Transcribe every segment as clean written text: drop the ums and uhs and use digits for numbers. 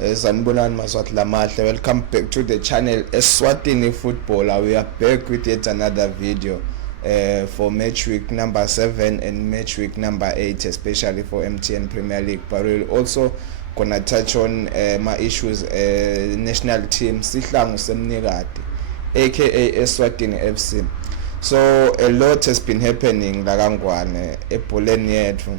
Sanibonani maswati lamahle. Welcome back to the channel Eswatini Football. We are back with yet another video for Matchweek number 7 and Matchweek number 8, especially for MTN Premier League. But we'll also gonna touch on my issues national team Sihlangu Semnikati, aka Eswatini FC. So a lot has been happening la kangwane ebholeni yethu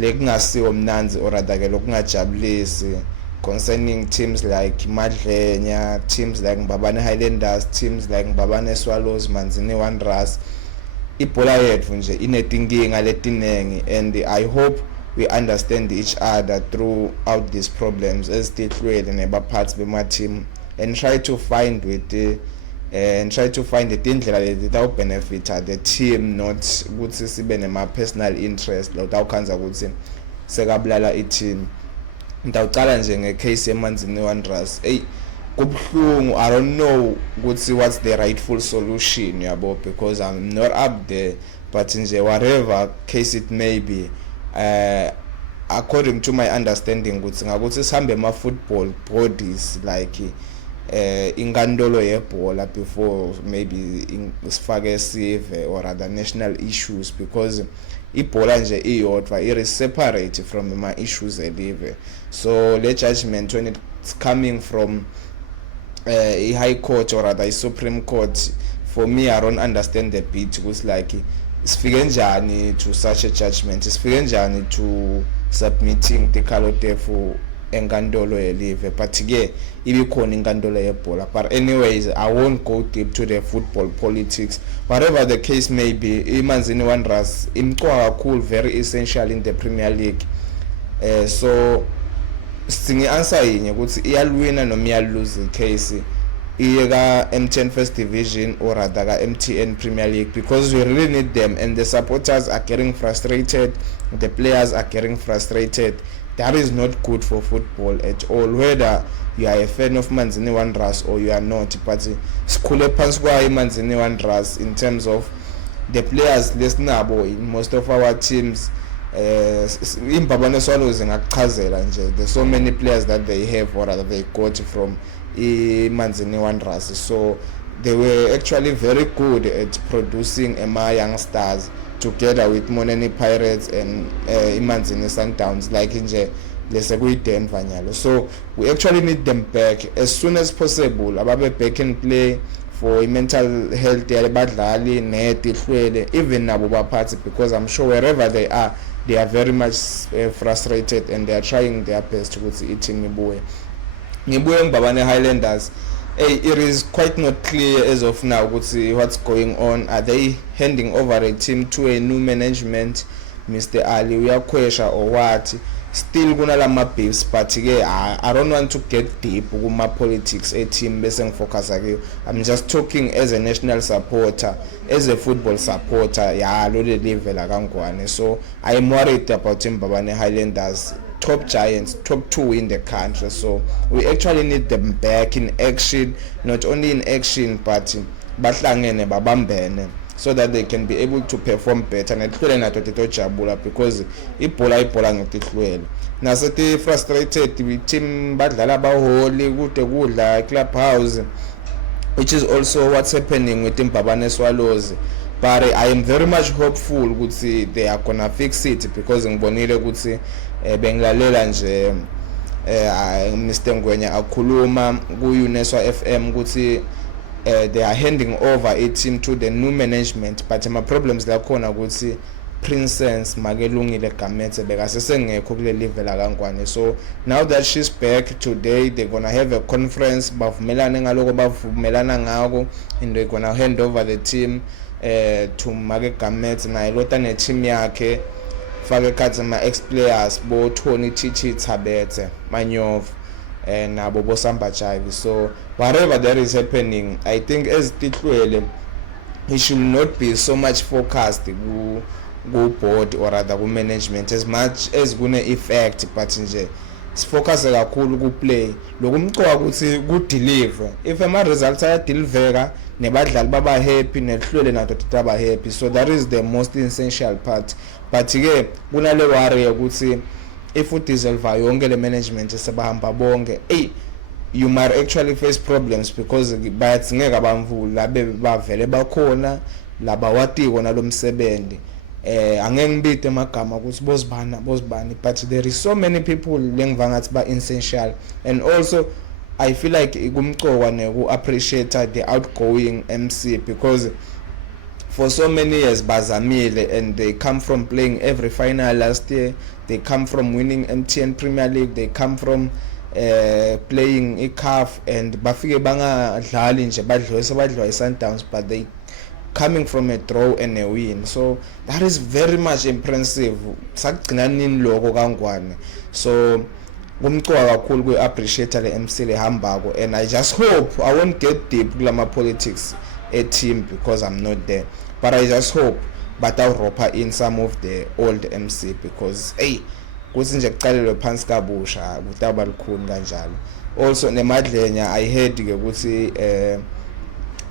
lekungasiwo mnanzi or rather ke lokungajabulisi concerning teams like Madlenya, teams like Mbabane Highlanders, teams like Mbabane Swallows, Manzini Wanderers. Ibhola yethu nje inetinkinga letinengi, and I hope we understand each other throughout these problems esithihlwele nebaphathi bema team and try to find indlela letawubenefita the team, not ukuthi sibe nema personal interest lo tawukhanza ukuthi sekabulala i-team. Ngidawucala nje ngecase yeManzini Wanderers. Kubhlungu, I don't know ukuthi what's the rightful solution yabo, because I'm not up there, but nje whatever case it may be, according to my understanding ukuthi ngakuthi sihambe ma football bodies like inkantolo yebhola before maybe sifake sive or other national issues, because ibhola nje iyodwa is separate from my issues elive. So le judgment, when it's coming from a high court or rather a supreme court, for me I don't understand the bit. It was like sifike njani to such a judgment, sifike njani to submitting the kalotefu enkantolo yelive, but ke ibikhona inkantolo yebhola. But anyways, I won't go deep to the football politics. Whatever the case may be, iManzini Wanderers imqoka kakhulu, very essential in the Premier League. So singi answer yinye ukuthi iyalwina noma iyalose case iye ka MTN First Division or rather ka MTN Premier League, because we really need them, and the supporters are getting frustrated, the players are getting frustrated. That is not good for football at all, whether you are a fan of Manzini Wanderers or you are not. But sikhule phansi kwa iManzini Wanderers in terms of the players lesinabo in most of our teams. Mbabane Swallows ngakuchazela nje, there's so many players that they have or that they got from iManzini Wanderers. So they were actually very good at producing young stars together with Moneni Pirates and iManzini Sundowns, like nje lese kuyiDenver nyalo. So we actually need them back as soon as possible. Ababe back and play for mental health yabadlali netihlwele, even nabo baphathi, because I'm sure wherever they are very much frustrated and they are trying their best ukuthi i-team ibuye Mbabane Highlanders. It is quite not clear as of now what's going on. Are they handing over a team to a new management, Mr. Ali Uyakwesha, or what? Still gonna lama beefs, but I don't want to get deep with my politics. A team basing focus again. I'm just talking as a national supporter, as a football supporter. So I am worried about Mbabane Highlanders, top giants, top 2 in the country. So we actually need them back in action, not only in action but bahlangene babambene, so that they can be able to perform better. Nethlwele nato titojabula, because ibhola ngetihlwele nasethi frustrated with team badlala baholi kude kudla clubhouse, which is also what's happening with Mbabane Swallows. But I am very much hopeful ukuthi they are gonna fix it, because ngibonile ukuthi bengilalela nje Mr. Ngwenya akhuluma ku-Uneswa FM ukuthi they are handing over a team to the new management, but my problems lakhona ukuthi Princess Magelungile Gamete bekasesengekho kule level akangwane. So now that she's back today, they're gonna have a conference bavumelane ngaloko bavumelana ngako, and they're gonna hand over the team to Mage Gamete naye lota ne team yakhe fake khathi ma ex players bo Tony Chichi Tabete Manyov and nabo Bosamba Chive. So whatever that is happening, I think as tihlwele he should not be so much focused go board or rather go management as much as gune effect, but nje sifocus kakhulu ku play lokumcoka ukuthi ku deliver. If ama results aya deliver nebadlali baba happy nehlwele nato titaba happy, so that is the most essential part. But ke kunale worry ukuthi if udiselva yonke le management sebahamba bonke you might actually face problems because bayadzingeka bamvula labe bavele bakhona laba watiko nalomsebenzi angeke ngibite emagama ukuthi bozibani but there is so many people lengiva ngathi ba essential. And also I feel like kumcoka neku appreciate the outgoing MC because for so many years bazamile and they come from playing every final last year, they come from winning MTN Premier League, they come from playing iCAF and bafike bangadlali nje badlwa iSundowns, but they coming from a draw and a win, so that is very much impressive. Sakugcina nini lokho kangwane, so kumcoka kakhulu ku appreciate le MC lehambako. And I just hope I won't get deep kulama politics a team because I'm not there, but I just hope batawuropha in some of the old MC because kuthi nje kuqalelwe phansi kabusha kutaba likhulu kanjalo. Also nemadlenya I heard ke ukuthi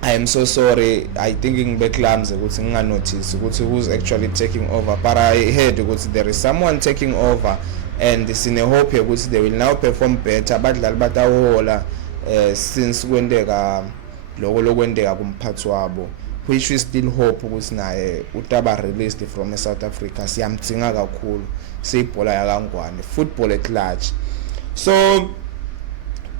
I am so sorry, I think ngibe clumsy ukuthi nginganotice ukuthi who's actually taking over, but I heard ukuthi there is someone taking over and sine hope ukuthi they will now perform better, abadlali batahola since kwendeka lokwendeka kumphathi wabo, which we still hope ukuthi naye utaba released from South Africa. Siyamdzinga kakhulu siyibhola yakangwane, football at large. So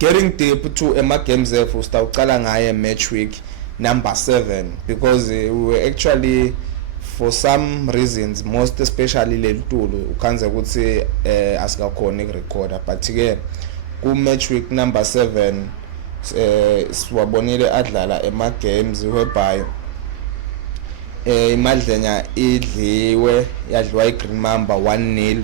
getting deep to ema games efu sitawucala ngaye Matchweek number 7 because we were actually for some reasons, most especially lelitulu ukhanze ukuthi asikakhona ukurecorda, but ke ku Matchweek number 7 siwabonile adlala ema games whereby imadlenya yadliwa iGreen Mamba 1-0.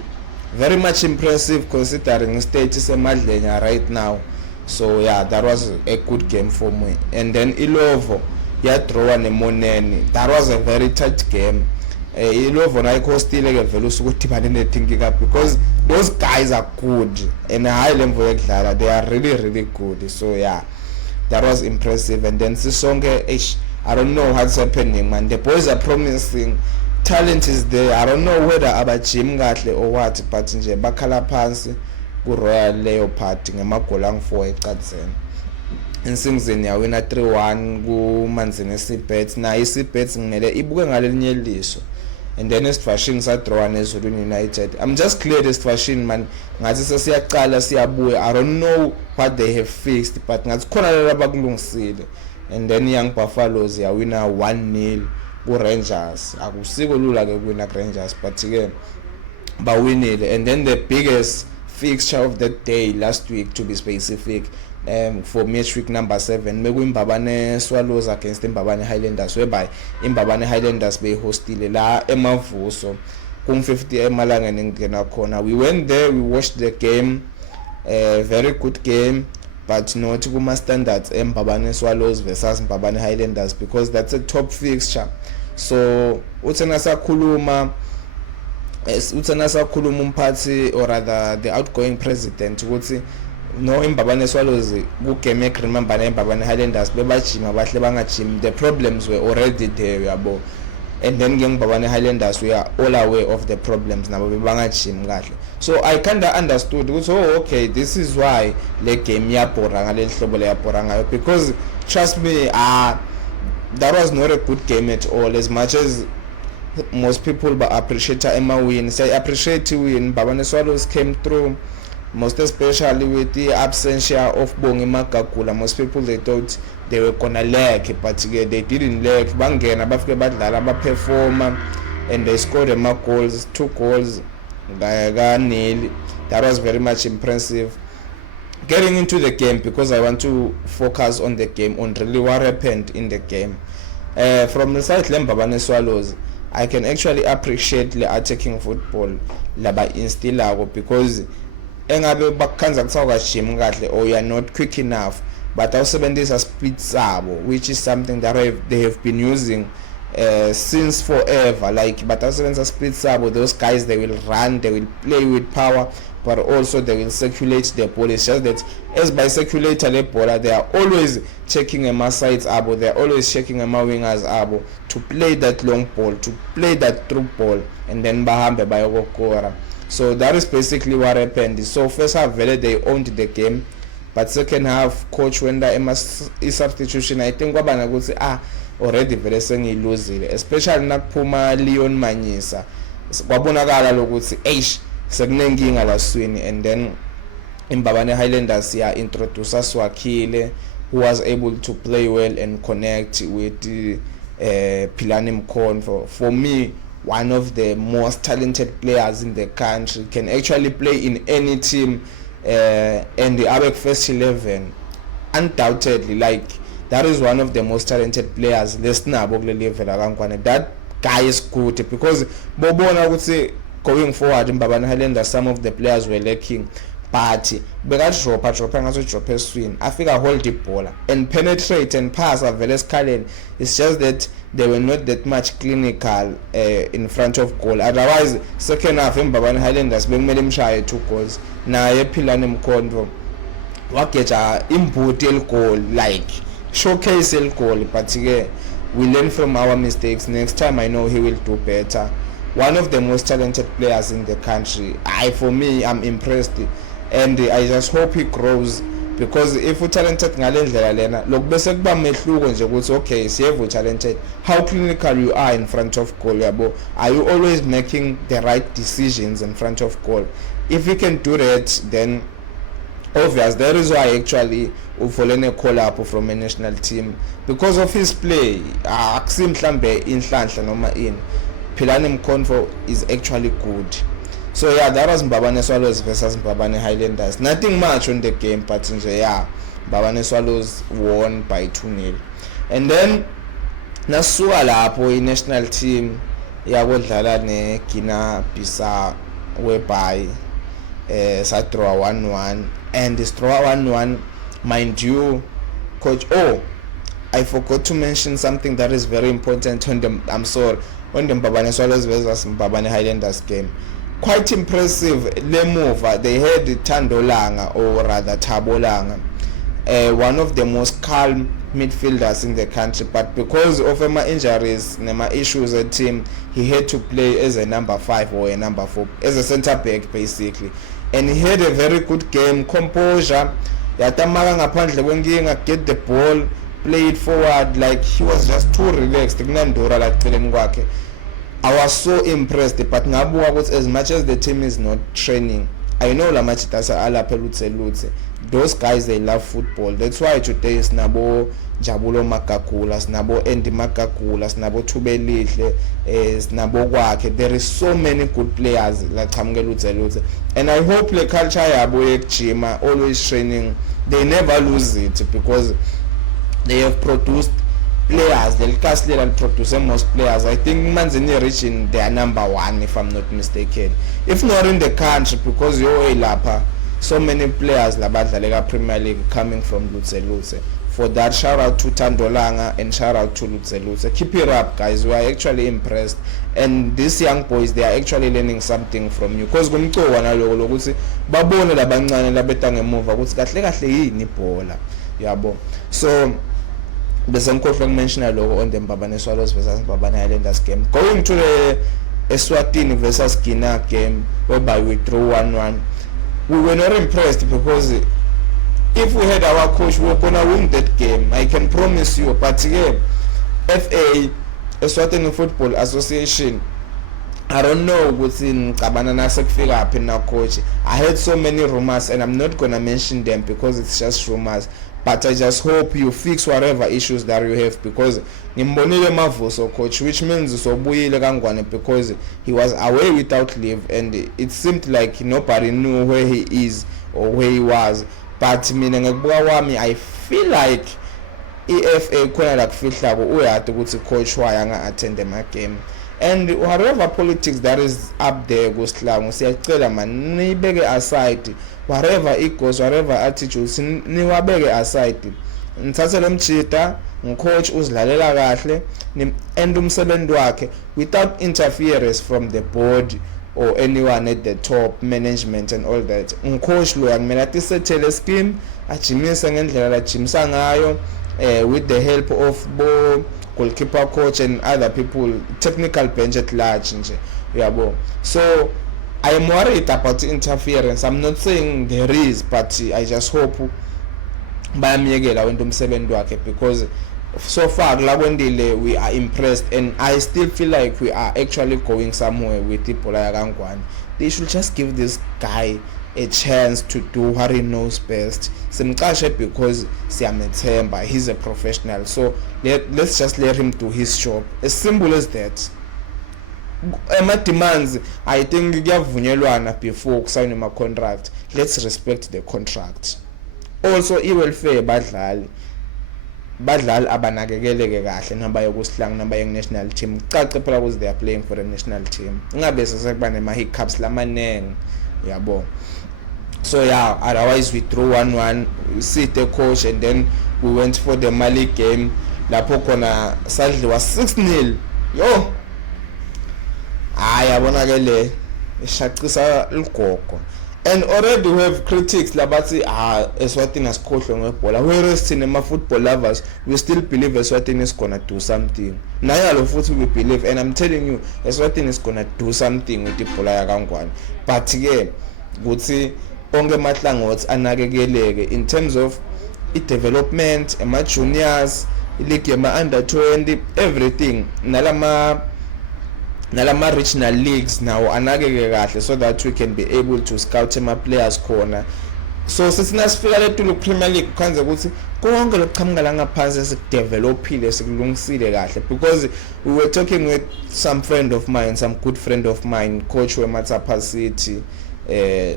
Very much impressive considering status emadlenya right now. So yeah, that was a good game for me. And then Ilovo draw neMoneni, that was a very tight game. Ilovo naiko still vele usukuthi banene thinking up because those guys are good and a high level yekudlala, they are really good. So yeah, that was impressive. And then Sisonke, I don't know what's happening, man. The boys are promising, talent is there. I don't know whether abajim kahle or what, but nje bakhala phansi ku Royal Leopard ngemagoli angu4 eqatseni. Insingizeni yawina 3-1 ku Manzini Seabirds, na iSeabirds ngimele ibuke ngalelinye liso. And then Eswatini sadraw neZulu United. I'm just glad Eswatini, man, ngathi sesiyaqala siyabuya. I don't know what they have fixed, but ngathi khona la bakulungisile. And then Young Buffaloes yawina 1-0 ku Rangers. Akusiko lula ke kuwina Rangers, but ke bawinile. And then the biggest fixture of the day last week, to be specific, for Matchweek number 7, Mbabane Swallows against Mbabane Highlanders, whereby Mbabane Highlanders be hostile la emavuso kum 50 emalanga ngena khona. We went there, we watched the game, very good game, but not kuma standards Mbabane Swallows versus Mbabane Highlanders because that's a top fixture. So uthena sakhuluma umphathi, or rather the outgoing president, ukuthi no Mbabane Swallows ku game eGreen Mamba na Mbabane Highlanders bebajima bahle bangajimi, the problems were already there yabo. And then Mbabane Highlanders we are all aware of the problems nabo bebangajimi kahle. So I kinda understood ukuthi okay, this is why le game yabhora ngaleli hlobo leyabhora ngayo, because trust me, that was not a good game at all. As much as most people but appreciate Emma win, say appreciate win, Mbabane Swallows came through, most especially with the absence of Bongi Makakula. Most people, they thought they were gonna lag, but they didn't lag. Bangena bafike badlala baperforma and they scored goals, 2 goals, nil. That was very much impressive. Getting into the game, because I want to focus on the game, on really what happened in the game. From the side Mbabane Swallows, I can actually appreciate the attacking football laba instillago, because engabe bakhanza kuthawuka gym kahle or you are not quick enough, but awusebenzisa speed sabo, which is something that they have been using since forever. Like, but awusebenzisa speed sabo, those guys, they will run, they will play with power, but also they will circulate the ball. It's just that as by circulator the ball, they are always checking a sides abo, they are always checking a wingers abo to play that long ball, to play that through ball, and then bahambe bayokokora. So that is basically what happened. So first half they owned the game, but second half coach wenda substitution, I think kwaba ngakuthi already vele sengiyiluzile, especially nakuphuma Leon Manyisa kwabonakala lokuthi sekunenkinga laswini. And then Mbabane Highlanders introduce Eswatini, who was able to play well and connect with Philani Mkhonto. For me, one of the most talented players in the country, can actually play in any team, and the ABEC first 11, undoubtedly, like that is one of the most talented players. That guy is good, because bobona would say going forward in Mbabane Highlanders some of the players were lacking, but drop swing, I think I hold the ball and penetrate and pass a very scaled. It's just that they were not that much clinical in front of goal. Otherwise, second half in Mbabane Highlanders made him shy 2 goals. Now Philani Mkhonto wakeja input goal, like showcase goal, but we learn from our mistakes. Next time I know he will do better. One of the most talented players in the country. For me, I'm impressed, and I just hope he grows, because if you're talented ngale ndlela lena lokho bese kuba mehluko nje ukuthi okay siyeve talented, how clinical you are in front of goal yabo, are you always making the right decisions in front of goal? If you can do that, then obvious that is why actually ufolene call up from a national team, because of his play. Akusi mhlambe inhlanhla noma ini, Philani Mkhonto is actually good. So yeah, that was Mbabane Swallows versus Mbabane Highlanders. Nothing much on the game, but Mbabane Swallows won by 2-0. And then nasuka lapho i-national team yakodlala ne-Guinea Bissau, whereby sadraw 1-1, and this draw 1-1, mind you, coach, I forgot to mention something that is very important on the Mbabane Swallows versus Mbabane Highlanders game. Quite impressive le move. They had Thando Langa, or rather Thabo Langa, one of the most calm midfielders in the country, but because of my injuries and my issues at team, he had to play as a number 5 or a number 4, as a centre back basically. And he had a very good game, composure, yatamaka ngaphandle kwenkinga, get the ball, play it forward, like he was just too relaxed. I was so impressed, but as much as the team is not training, I know la much those guys, they love football. That's why today is Nabo Jabulo Makakula, Nabo Andy Makakula, Nabo Tubelihle, Nabo Wake. There is so many good players like Tamgelutse. And I hope the culture Yabo Chima always training, they never lose it, because they have produced players. The cast and produce most players. I think Manzini reaching their number 1, if I'm not mistaken. If not in the country, because you're a Lapa, so many players Labadla Premier League coming from Lutse. For that, shout out to Thando Langa and shout out to Lutse. Keep it up, guys. We are actually impressed, and these young boys, they are actually learning something from you. Because gumco wana lokuthi babone labancane labeta ngemuva ukuthi kahle kahle yini ibhola yabo. So bese ngikhohlwe mention logo on the Mbabane Swallows versus Mbabane Highlanders game. Going to the Eswatini versus Guinea game, whereby we drew 1-1. We were not impressed, because if we had our coach, we were gonna win that game, I can promise you. But again, FA, Eswatini Football Association, I don't know within Kabanana figure up in our coach. I heard so many rumors, and I'm not gonna mention them because it's just rumors. But I just hope you fix whatever issues that you have, because Nimbonile Mavoso coach, which means Sobuyile Kangwane, because he was away without leave, and it seemed like nobody knew where he is or where he was. But I feel like EFA khona la kufihla ko uyathi ukuthi coach wayanga attend the game, and whatever politics that is up there kusihlangu siyacela man nibeke aside, whatever it goes, whatever attitudes niwabeke aside, nithathe lo mchita coach uzilalela kahle and umsebenzi wakhe without interference from the board or anyone at the top management and all that. Coach lo akumele atisethele scheme ajimise ngendlela la jimisa ngayo, with the help of bo goalkeeper coach and other people, technical bench at large nje yabo. So I am worried about interference. I'm not saying there is, but I just hope bayamyekela wento umsebenzi wakhe, because so far kula kwendile we are impressed, and I still feel like we are actually going somewhere with ibhola yakangwane. They should just give this guy a chance to do what he knows best. Simqashe because siyamethemba, he's a professional, so let's just let him do his job. As simple as that. Demands, I think kuyavunyelwana before kusayine ama contract. Let's respect the contract. Also i-welfare badlali abanakekeleke kahle naba yokusihlanga naba ye-national team. Cace phela ukuthi they are playing for the national team. Ingabe sekuba nema-hiccups lamanenge, yabo. So yeah, otherwise we drew 1-1, we sit the coach, and then we went for the Mali game. Lapho khona sadliwa 6-0. Yo, yabona ke le ishaqisa ligogo. And already we have critics labathi Eswatini asikhohlwe ngebhola, whereas thina ama-football lovers we still believe Eswatini is gonna do something. Nayalo futhi we believe, and I'm telling you Eswatini is gonna do something with ibhola yakangwane. But ke kuthi onke mahlangothi anakekeleke in terms of i-development, ama-juniors, i-league yama-under 20, everything, nalama regional leagues now anakeke kahle, so that we can be able to scout ama-players khona. So sisina sifika letulu Premier League kwanza ukuthi konke lokuqhamuka la ngaphansi sikudevelopile sikulungisile kahle, because we were talking with some good friend of mine, coach weMatsapa City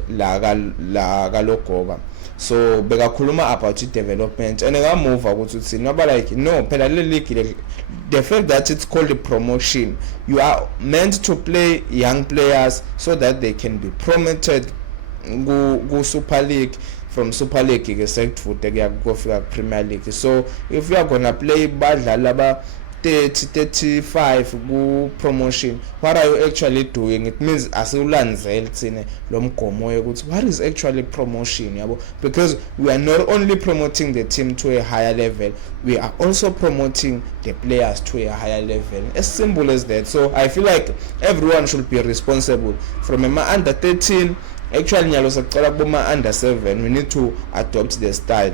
la Logoba. So bekakhuluma about development, and I move ukuthi noba like no phela le league, the fact that it's called a promotion, you are meant to play young players so that they can be promoted go Super League, from Super League ke sekufute kuyafika Premier League. So if you are gonna play badlali laba 30-35 ku promotion, what are you actually doing? It means asiulandzele thina lo mgomo ukuthi what is actually promotion, yabo, because we are not only promoting the team to a higher level, we are also promoting the players to a higher level. As simple as that. So I feel like everyone should be responsible, from under 13, actually nyalo sekucela kuma under 7, we need to adopt the style.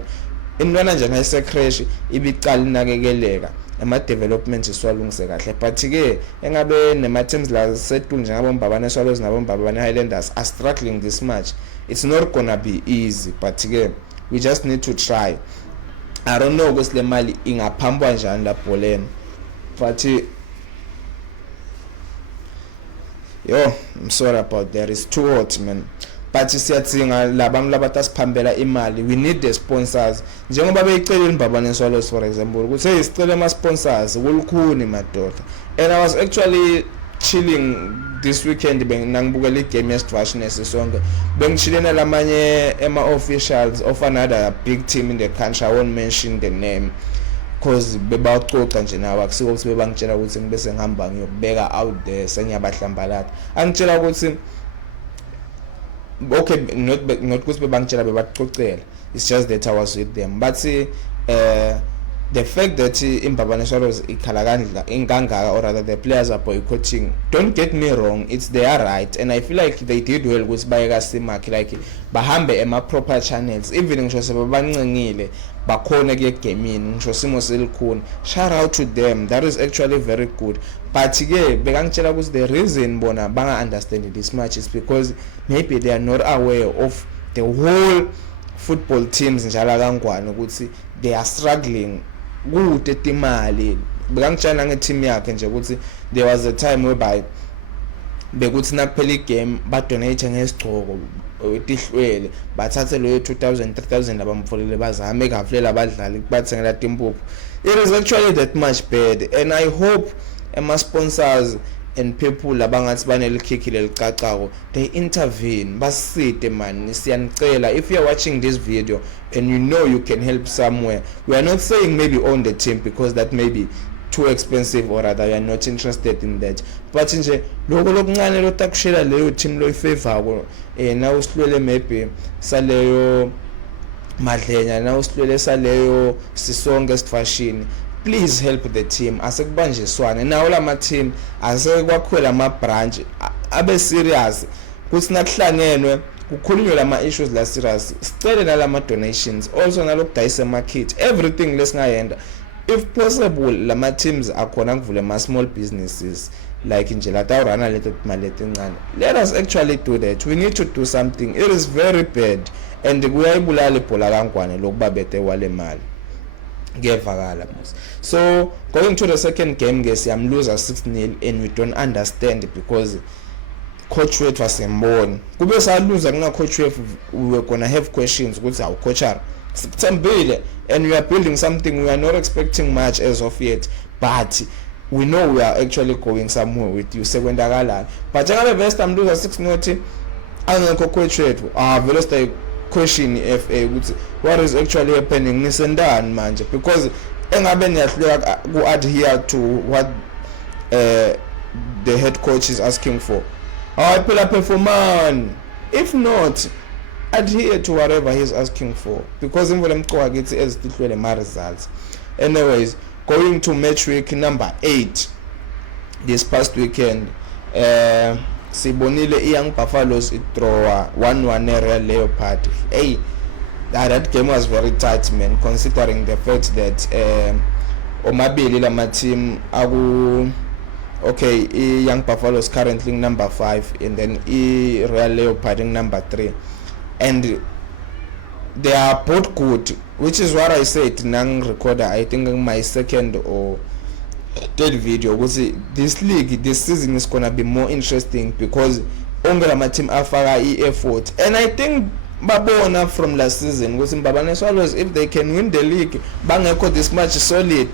Intwana nje ngayise crash ibicala inakekeleka, ama-development iswalungise kahle, but ke engabe nema-teams la sethu njengabombabane Swallows nabombabane Highlanders are struggling this much. It's not gonna be easy, but ke we just need to try. I don't know ukuthi le mali ingaphambwa njani la bholeni, but yo, I'm sorry about that, it's too hot, man. But siyathinga labantu labatasiphambela imali, we need the sponsors. Njengoba beyicela imbabane Swallows for example ukuthi sicela ama sponsors kulukhuni madoda. And I was actually chilling this weekend bengibukela igame yesivashness sonke, bengichilena lamanye officials of another big team in the country. I won't mention the name because bebaxoxa nje nawo, akusiko ukuthi bebangitshela ukuthi ngibese ngihamba ngiyobeka out there sengiyabahlambalaza. Angitshela ukuthi okay, not because bebangitshela bebaxoxela, it's just that I was with them. But the fact that imbabane Swallows ikhala kangaka, or rather the players are boycotting, don't get me wrong, it's their right, and I feel like they did well with bayeka simakhi, like bahambe ema proper channels, even ngisho sebabancengile bakhona ke gaming, ngisho simo selikhona, shout out to them, that is actually very good. But ke bekangitshela ukuthi the reason bona banga understand this much is because maybe they are not aware of the whole football teams njalo kangwane ukuthi they are struggling kude timali. Bekangitshela ngeteam yakhe nje ukuthi there was a time whereby bekuthi nakuphela igame badonate ngesigcoko etihlwele, bathathe lo 2000-3000 abamfolele bazame kavulela abadlali bathengela timpuphu. It is actually that much bad, and I hope ama-sponsors and people labangathi banelikhikile licacako, they intervene, basite man, siyanicela. If you are watching this video and you know you can help somewhere, we are not saying maybe own the team because that may be too expensive, or rather we are not interested in that, but nje lokho lokuncane lotakushela leyo team loyifavako, na usilwele maybe saleyo madlenya, na usilwele saleyo sisonke sifashini, please help the team. Asekubanjiswane nawo lama team, asekwakhwela ama branch abe serious, kuthi nakuhlangenwe kukhulunywe lama issues la serious, sicele nalama donations, also nalokudayisa market, everything lesingayenda. If possible lama teams akhona kuvule ama small businesses like nje latawurana leto mali encane. Let us actually do that. We need to do something. It is very bad and kuyayibulala ibhola kaNgwane lokuba bete wale mali ngevakala mos. So going to the second game guys, I'm loser 6-0 and we don't understand because coach wethu wasembona kube saluza kuna coach wethu, we were gonna have questions ukuthi how coach are sikuthembile and we are building something. We are not expecting much as of yet, but we know we are actually going somewhere with you sekwendakalana. But njengabe best am loser 6-0 angekho coach wethu vele stay question FA ukuthi what is actually happening nisendani manje, because engabe niyahleka ku adhere to what the head coach is asking for. Phela performance, if not adhere to whatever he's asking for, because imvula emqoka kithi ezitihlwele ma results. Anyways, going to match week number 8 this past weekend, sibonile iYoung Buffaloes idraw 1-1 Real Leopard. Hey, that game was very tight man, considering the fact that omabili lama team okay, iYoung Buffaloes currently number 5 and then Real Leopard number 3, and they are both good, which is what I said nang recorder, I think in my second or third video, was this league this season is gonna be more interesting because onke lama team afaka effort, and I think babona from last season was Mbabane Swallows, if they can win the league bangekho this much solid,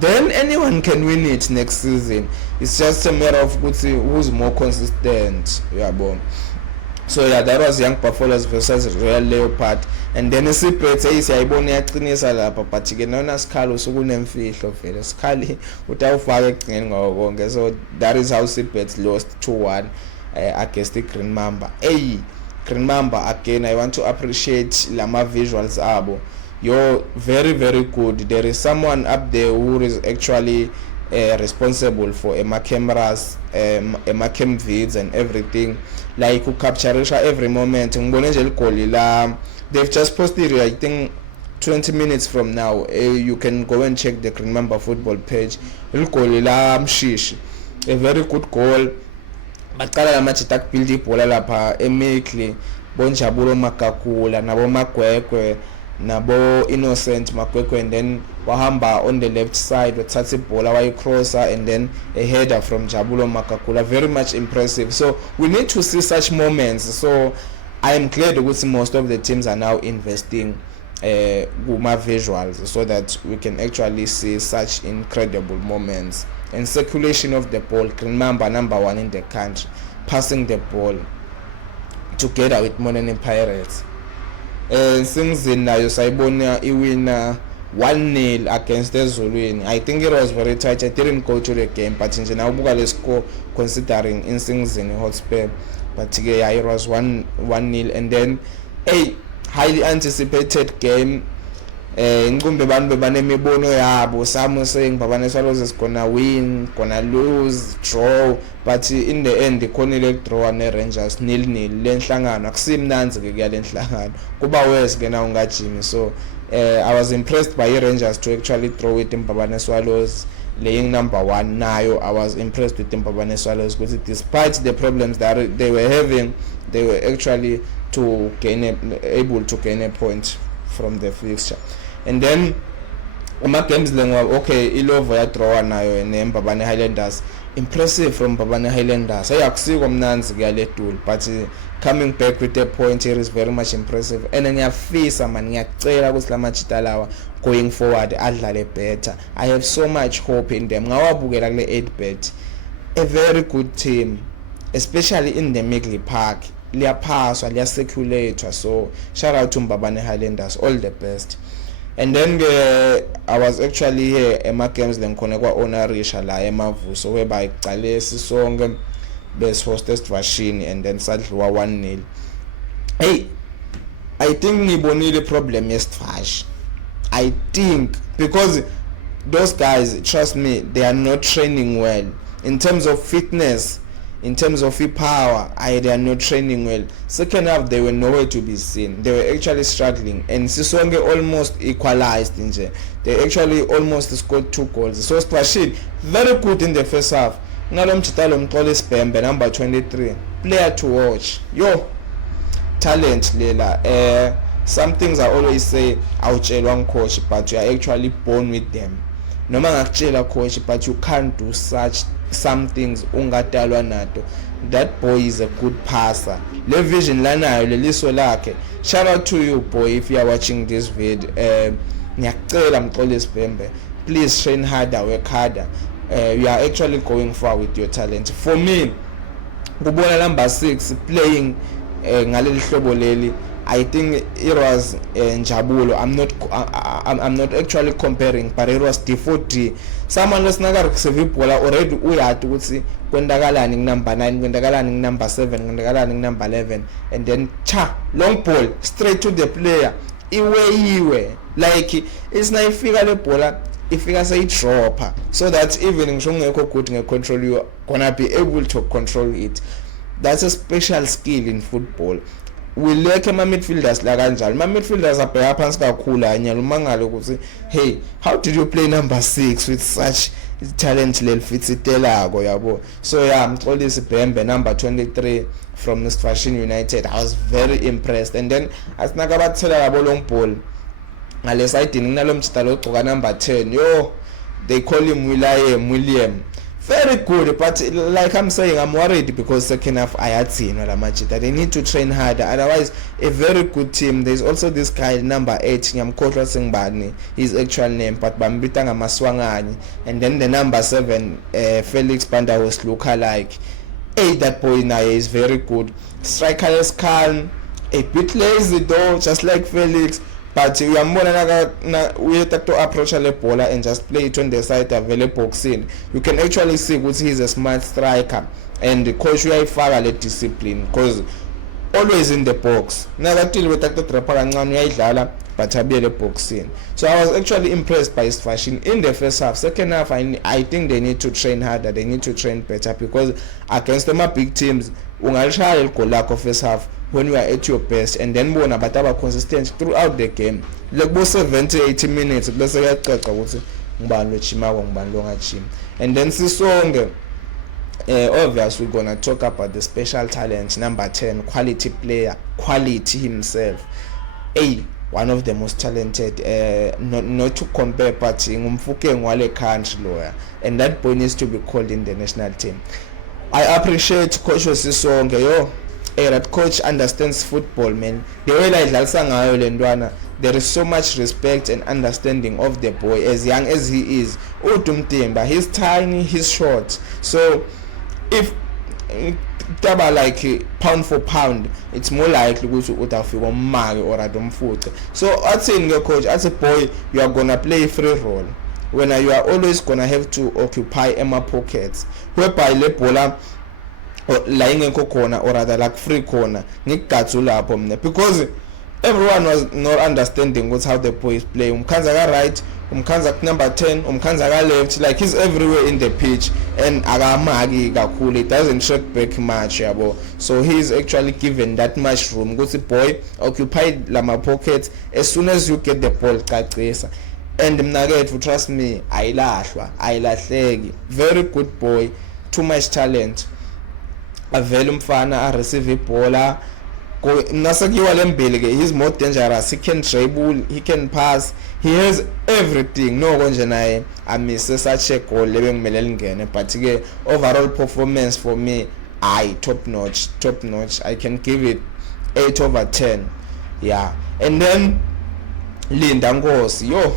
then anyone can win it next season. It's just a matter of who's more consistent. So yeah, that was Young Buffaloes versus Real Leopard, and then isiphethe siyayibona yaqinisa lapha, but ke nona sikhalo sokunemfihlo vele sikhali utawufaka ekugcineni ngokonke. So that is how Sipet lost 2-1 against the Green Mamba. Green Mamba, again I want to appreciate lama visuals abo. You're very very good. There is someone up there who is actually responsible for my cameras, my cam vids and everything, like who captures every moment. They've just posted it, I think 20 minutes from now. You can go and check the Remember Football page. A very good goal. Baqala lamathi build ibhola lapha immediately bonjabulo makakula nabo magwegwe nabo Innocent Makwekwe, and then wahamba on the left side wathatha ibhola wayicrosser and then a header from Jabulo Makakula. Very much impressive. So we need to see such moments. So I am glad that most of the teams are now investing Guma visuals so that we can actually see such incredible moments. And circulation of the ball, remember number 1 in the country, passing the ball together with Monene Pirates. Singzini nayo sayibona iwina 1-0 against Ezulwini. I think it was very tight. I didn't go to the game, but nje nawubuka le score considering in Singzini Hotspur, but yeah, it was 1-0, and then a highly anticipated game. Ngumbe bantu bebanemibono yabo, some saying Babane Swallows is gonna win, gonna lose, draw, but in the end ikhonile draw ne Rangers 0-0. Lenhlangano akusimnanzi ke kuyale nhlangano, kuba wes ke na ungajimi. So I was impressed by Rangers to actually throw it in Babane Swallows laying number 1 nayo. I was impressed with Babane Swallows because despite the problems that they were having, they were actually able to gain a point from the fixture. And then games okay, Ilovo ya draw nayo and Mbabane Highlanders. Impressive from Mbabane Highlanders. Ayakusiko mnanzi kuyale tool, but coming back with a point here is very much impressive. And ngiyafisa man, ngiyacela ukuthi lamachita lawa going forward adlale better. I have so much hope in them. Ngawabukela kule 8bet. A very good team, especially in the Migley Park. Liyapaswa, liyacirculate. So shout out to Mbabane Highlanders, all the best. And then I was actually here ema games lenkhona kwa honorisha la emavuso whereby iqale sisonke best hostess Vashini and then sadliwa 1-0. Hey, I think ngibonile problem yesitfash. I think because those guys, trust me, they are not training well in terms of fitness. in terms of power, they are not training well. Second half, they were nowhere to be seen. They were actually struggling, and Sisonke almost equalized. They actually almost scored 2 goals. So Eswatini very good in the first half. Nalo Mchitalo Mxolisi Bhembe, number 23, player to watch. Yo, talent lela. Some things I always say, awutshelwa coach, but you are actually born with them. Noma ngakutshela coach, but you can't do some things ungadalwa nato. That boy is a good passer. Le vision lanayo leliso lakhe. Shout out to you, boy, if you are watching this video. Ngiyakucela Mxolisi Bhembe, please train harder, work harder. You are actually going far with your talent. For me, kubona number 6 playing ngaleli hlobo leli, I think it was Njabulo. I'm not actually comparing, but it was D4D. Someone lesinaga receive bola already uyati ukuthi kwendakalani number 9, kwendakalani number 7, kwendakalani number 11, and then long ball straight to the player. Iwe like it's not ifika le bola ifika say dropper, so that even ngishongekho good ngecontrol, you gonna be able to control it. That's a special skill in football. We like my midfielders la kanjalo. My midfielders abheka phansi kakhulu anyalo mangalo ukuthi hey, how did you play number 6 with such talent level fitsitelako yabo. So yeah, Mxolisi Bhembe, number 23 from Eswatini United. I was very impressed. And then asinaka bathela labo long ball ngale side nginalo Mchitalo ogcoka number 10. Yo, they call him William. Very good, but like I'm saying, I'm worried because second half I had seen that they need to train harder. Otherwise, a very good team. There's also this guy number 8, Nyamkotwa Singbani, his actual name, but Bambita Maswangani, and then the number 7, Felix Panda was lookalike. Hey, that boy now is very good. Striker is calm, a bit lazy though, just like Felix. But we are more we have to approach the ball and just play it on the side of the boxing. You can actually see what he's a smart striker, and the coach will follow the discipline because always in the box. Never till we take the trapper but I be the boxing. So I was actually impressed by Eswatini in the first half. Second half, I think they need to train harder. They need to train better because against them big teams, ungalishaya goal lakho first half when you are at your best, and then bona bataba consistent throughout the game. Like 70-80 minutes, bese yacaca ukuthi ngibani lo chimako ngibani lo ngachima. And then Sisonke, obviously we're gonna talk about the special talent, number 10, quality player, quality himself. One of the most talented, not to compare, but ngumfukeng wale country lawyer, and that boy needs to be called in the national team. I appreciate Coach Sisonke. Yo, that coach understands football, man. The way like ngayo le ntwana, there is so much respect and understanding of the boy, as young as he is. Udumtimba, he's tiny, he's short. So if taba like pound for pound, it's more likely ukuthi utafika umake or adomfuta. So I'd say coach, as a boy, you are gonna play a free role. When you are always gonna have to occupy Emma pockets, whereby le bola lying in corner or rather like free corner, because everyone was not understanding what's how the boy is playing. Umkanza right, Umkanza number 10, Umkanza left, like he's everywhere in the pitch, and agamagi gakule, it doesn't track back much, yabo. So he's actually given that much room. Go to boy, occupy lama pockets as soon as you get the ball, kaqesa. And mnaget, trust me, ailahleki. Very good boy, too much talent. Avele umfana a receive ibhola nasekiwa lembili, he's more dangerous. He can dribble, he can pass, he has everything. No konje naye amise such a goal lebengimele lingene, but ke overall performance for me top notch. I can give it 8/10. Yeah. And then Linda Ngosi, yo,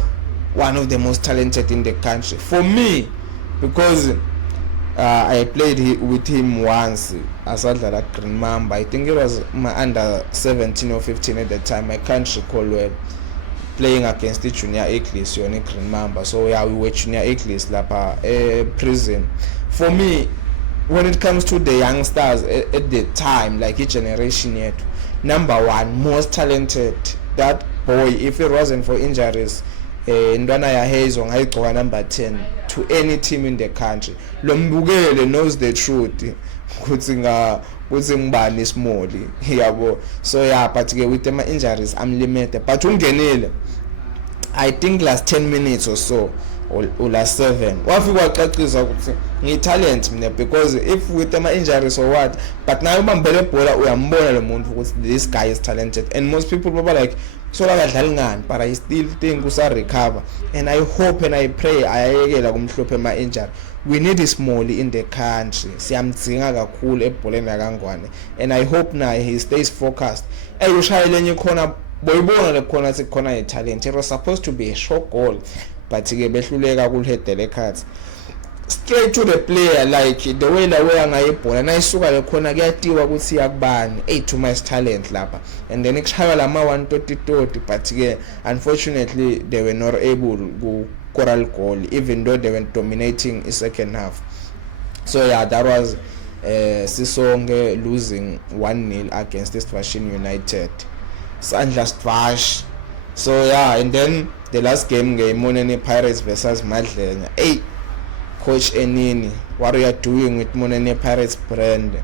one of the most talented in the country for me, because I played with him once as a Green Mamba. I think it was my under 17 or 15 at the time. I can't recall well. Playing against the junior A-class, Green Mamba. So yeah, we were junior A-class prison. For me, when it comes to the youngsters at the time, like each generation yet, number 1 most talented, that boy, if it wasn't for injuries, Ndwana ya Haze ngayigcoka number 10 to any team in the country. Lo mbukele knows the truth. kuthi ngibani Smoli yabo. So yeah, but with the injuries I'm limited, but ungenile I think last 10 minutes or so or last 7 wafika waqaqiza ukuthi ngitalent mina, because if with the injuries or what, but now ubambele ibhola uyambona lo muntu ukuthi this guy is talented, and most people baba like so akadlali ngani, but I still think usa recover, and I hope and I pray ayayekela kumhlophe ama injury. We need a small in the country, siyamdzinga kakhulu ebholeni yakangwane, and I hope now he stays focused. Ushayele nye khona boyibona le khona sikhona talent, it was supposed to be a short goal, but ke behluleka kulihedele cards straight to the player, like the way la way angayibhola nayisuka le khona kuyatiwa ukuthi yakubani, too much talent lapha, and then ikushaya lama 130, but ke unfortunately they were not able to score goal, even though they were dominating in second half. So yeah, that was Sisonge losing 1-0 against Eswatini United, Sandla Svash. So yeah, and then the last game Monene Pirates versus Madlenya. Hey, Coach Enini, what are you doing with Monene Pirates brand?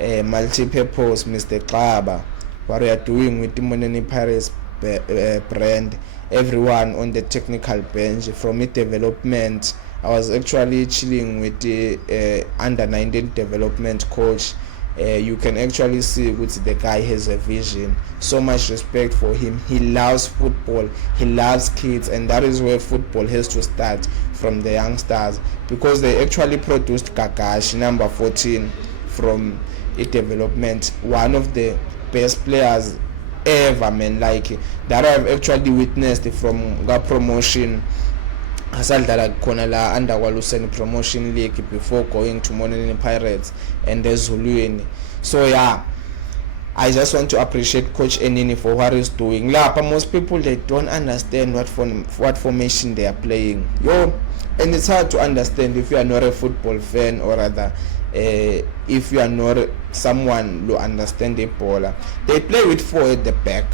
Multi-purpose Mr. Klaba, what are you doing with the Monene Pirates brand? Everyone on the technical bench from mid development. I was actually chilling with the under 19 development coach. You can actually see that the guy has a vision. So much respect for him. He loves football, he loves kids, and that is where football has to start, from the youngsters, because they actually produced Kakashi number 14 from a development, one of the best players ever, man, like that I've actually witnessed from the promotion asadlala khona la under kwaLuseni promotion league before going to Monene Pirates and Ezulwini. So yeah, I just want to appreciate Coach Enini for what he's doing. Lapha most people, they don't understand what formation they are playing, and it's hard to understand if you are not a football fan, or rather if you are not someone who understand the ball. They play with 4 at the back,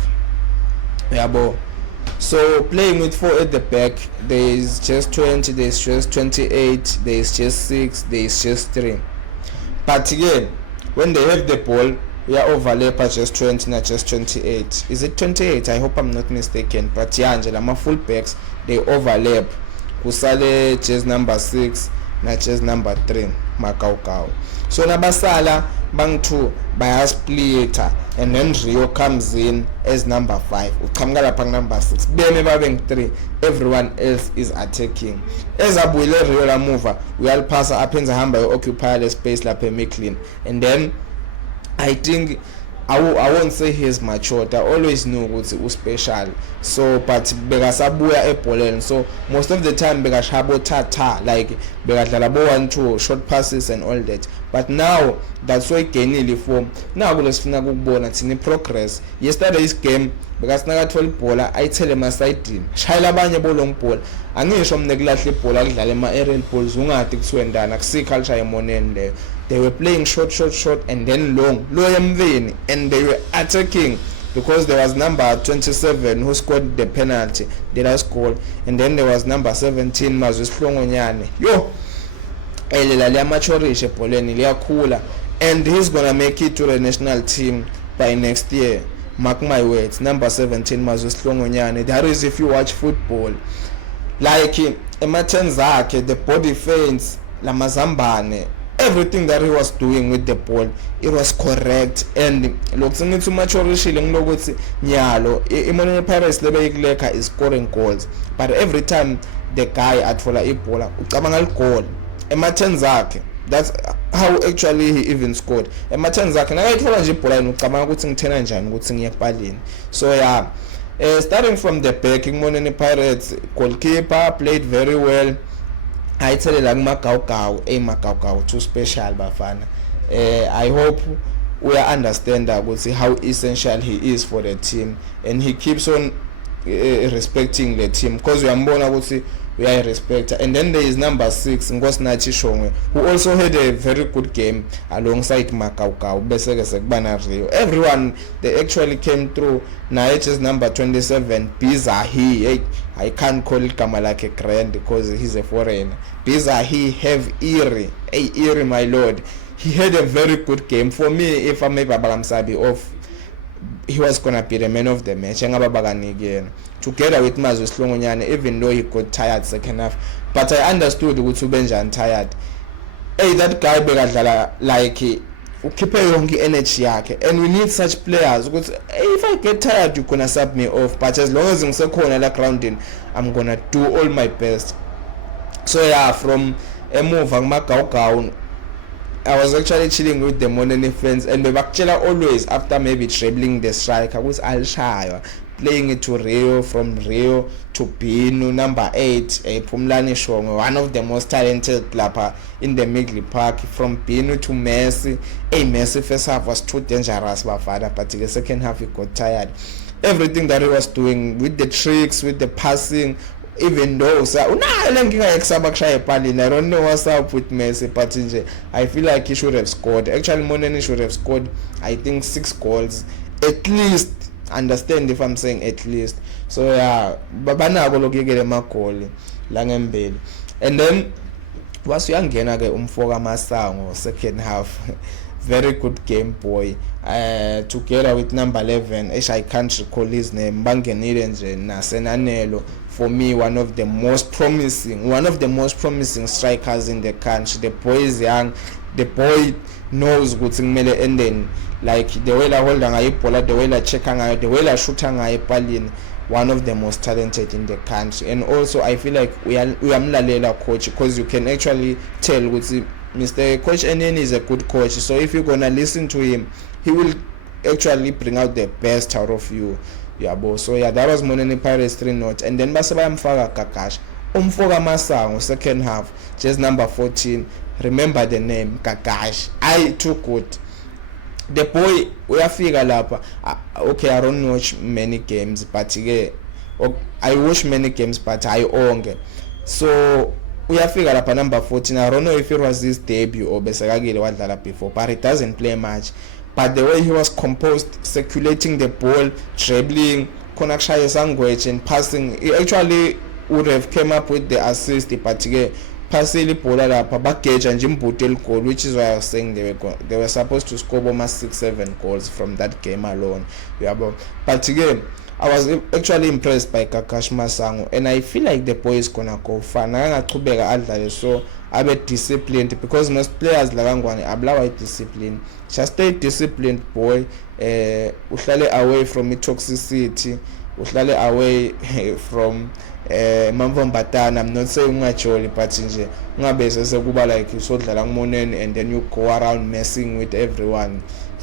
so playing with 4 at the back, there is just 20, there is just 28, there is just 6, there is just 3. But again, when they have the ball, we are overlap at just 20, not just 28. Is it 28? I hope I'm not mistaken. But yeah, Angela, my full backs, they overlap. Kusale chase number 6, not chase number 3, Makau. So Nabasala, Bang 2, by splitter, and then Rio comes in as number 5. Ukamgala pang number 6. Beme babeng 3. Everyone else is attacking. As Abuile Rio la mover, we all pass up in the hammer, occupy the space like a clean. And then I think I won't say he's matured. I always know what's special. So, but Begasabuya Epolen. So most of the time Begashabo Tata, like Begatalabo 1-2 short passes and all that. But now that's why Guinea form. Now let's finish in progress. Yesterday's game, because now 12 pola, I tell him a side team. Shaila Banya Bolong Pol, and you show neglectly pola, Lalema aerial poles, Zunga Tixwenda, Naxi culture monende. They were playing short, and then long and vain, and they were attacking, because there was number 27 who scored the penalty, the last goal, and then there was number 17 Mazus Plongonyane. And he's gonna make it to the national team by next year. Mark my words, number 17 Mazus Plongonyane. That is if you watch football. Like Ematenzake, the body feints, La Mazambane. Everything that he was doing with the ball, it was correct. And look, too much nyalo Monene Pirates lebe is scoring goals, but every time the guy atfola ibola ucabanga goal ematenzake. That's how actually he even scored. Ematenzake nakayitfola nje ibhola ucabanga ukuthi ngithena njani ukuthi ngiyekupalini. So yeah, starting from the back, Monene Pirates goalkeeper played very well. I tell you, like Makau, too special, Bafana. I hope we understand that, we'll see how essential he is for the team, and he keeps on respecting the team. Because we are more, I would say, respect. And then there is number 6 Ngosinathi Shongwe, who also had a very good game alongside Makaukau beseke sekubana Rio. Everyone, they actually came through. Now it is number 27 Bizahi. I can't call it Kama like a grand because he's a foreigner. Bizahi have Iri. Hey Iri, my lord, he had a very good game. For me, if I make Babalamsabi off, he was gonna be the man of the match. Together with Mazwi Slongonyane, even though he got tired second half, but I understood ukuthi ubenjani tired. Hey, that guy bekadlala like ukhiphe yonke energy yakhe, and we need such players because if I get tired you're gonna sub me off, but as long as ngisekhona la grounding I'm gonna do all my best. So yeah, from emuva ngimagawugawu I was actually chilling with the Monene fans, and bebakutshela always after maybe dribbling the striker ukuthi alishaywa, playing it to Rio, from Rio to Binu, number 8 Phumlani Shongwe, one of the most talented lapha in the middle park, from Binu to Messi. Messi first half was too dangerous bafana, but the second half he got tired. Everything that he was doing with the tricks, with the passing, even though I don't know what's up with Messi, but I feel like he should have scored. Actually, Monene should have scored, I think, 6 goals at least. Understand if I'm saying at least. So yeah, babanako lokuyekela amagoli la ngembili. And then wasuyangena ke umfoka Masango second half. Very good game, boy. Together with number 11, I can't recall his name, bangenile nje nasenanelo. For me, one of the most promising strikers in the country. The boy is young, the boy knows what's in mele, and then like the way la hold ngayibola, the way la check ngayo, the way la shoot ngayo epalini, one of the most talented in the country. And also I feel like we amlalela coach, because you can actually tell with Mr. Coach Eneni is a good coach, so if you're gonna listen to him, he will actually bring out the best out of you. Yeah, boss. So yeah, that was Monene Pirates 3-0. And then basaba mfaka Kakash umfoka Masango second half, just number 14. Remember the name Kakash. I too good. The boy uyafika lapha. Okay, I don't watch many games, but I watch many games, but I onge. So uyafika lapha number 14. I don't know if it was his debut or besakagile wadlala before, but it doesn't play much. But the way he was composed, circulating the ball, dribbling, konakshaya sangwech and passing, he actually would have came up with the assist, but passing the ball lapha bagage and jimbuteli goal, which is why I was saying they were supposed to score almost 6-7 goals from that game alone. Yeah, but again, I was actually impressed by Kakash Masango, and I feel like the boy is gonna go far. So I be disciplined, because most players like Angwane ablawa discipline. Just stay disciplined, boy. Uhlale away from toxicity. Uhlale away from Mamvambatana. I'm not saying ungajoli, but ungabese sekuba like you so dlala ngmoneni and then you go around messing with everyone.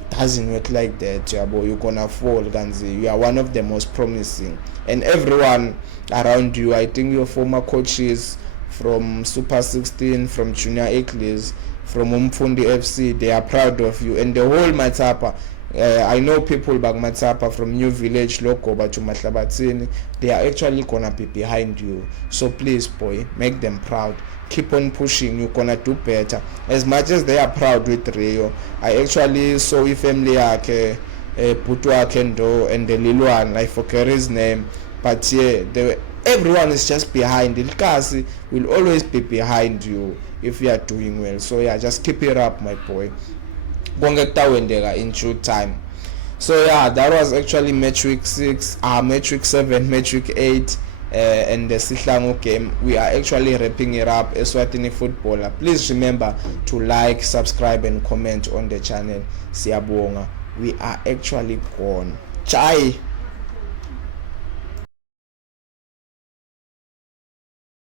Doesn't work like that, Jabo. You're gonna fall, Ganzi. You are one of the most promising, and everyone around you, I think your former coaches from Super 16, from Junior Eagles, from Umfundi FC, they are proud of you, and the whole Matapa. I know people back Matapa from New Village, Loco, but to Matlabatini, they are actually gonna be behind you. So please, boy, make them proud. Keep on pushing. You're gonna do better. As much as they are proud with Rio, I actually saw a family like Putu Akendo and the little one, I forget his name, but yeah, everyone is just behind. Ilkasi will always be behind you if you are doing well. So yeah, just keep it up, my boy. In due time. So yeah, that was actually Matchweek 6, Matchweek 7, Matchweek 8, and the Sihlangu game. We are actually wrapping it up. Eswatini footballer. Please remember to like, subscribe, and comment on the channel. Siyabonga. We are actually gone. Chai.